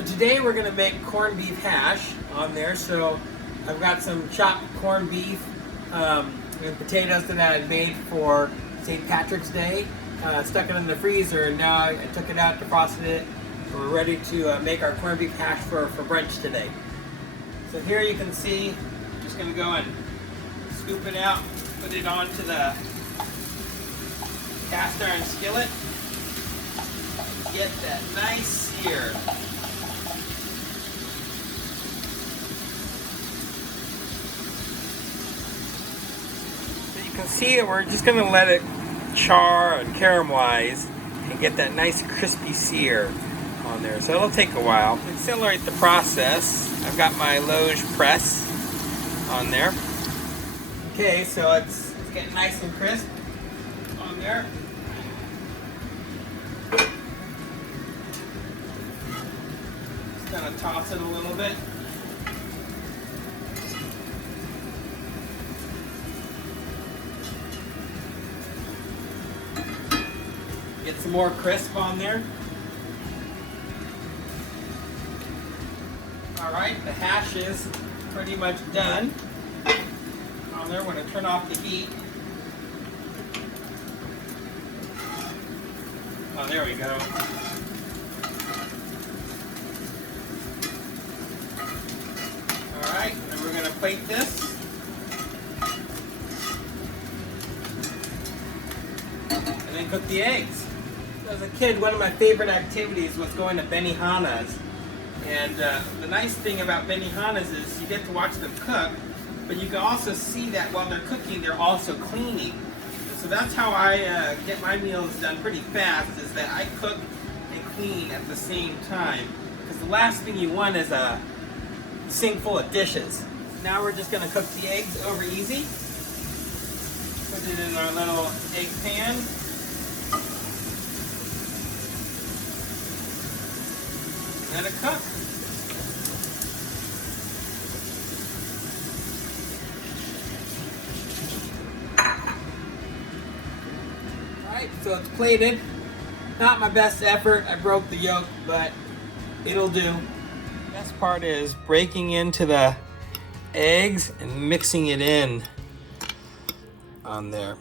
So today we're gonna make corned beef hash on there. So I've got some chopped corned beef and potatoes that I had made for St. Patrick's Day. Stuck it in the freezer, and now I took it out, defrosted it. So we're ready to make our corned beef hash for brunch today. So here you can see, I'm just gonna go and scoop it out, put it onto the cast iron skillet. Get that nice sear. So you can see that we're just going to let it char and caramelize and get that nice crispy sear on there. So it'll take a while. To accelerate the process, I've got my Loafs press on there. Okay, so it's getting nice and crisp on there. Just gonna toss it a little bit. Get some more crisp on there. Alright, the hash is pretty much done. On there, we're gonna turn off the heat. Oh, there we go. Alright, and we're going to plate this. And then cook the eggs. As a kid, one of my favorite activities was going to Benihana's. And the nice thing about Benihana's is you get to watch them cook, but you can also see that while they're cooking, they're also cleaning. So that's how I get my meals done pretty fast, is that I cook and clean at the same time. Because the last thing you want is a sink full of dishes. Now we're just going to cook the eggs over easy. Put it in our little egg pan. Let it cook. So it's plated. Not my best effort. I broke the yolk, but it'll do. The best part is breaking into the eggs and mixing it in on there.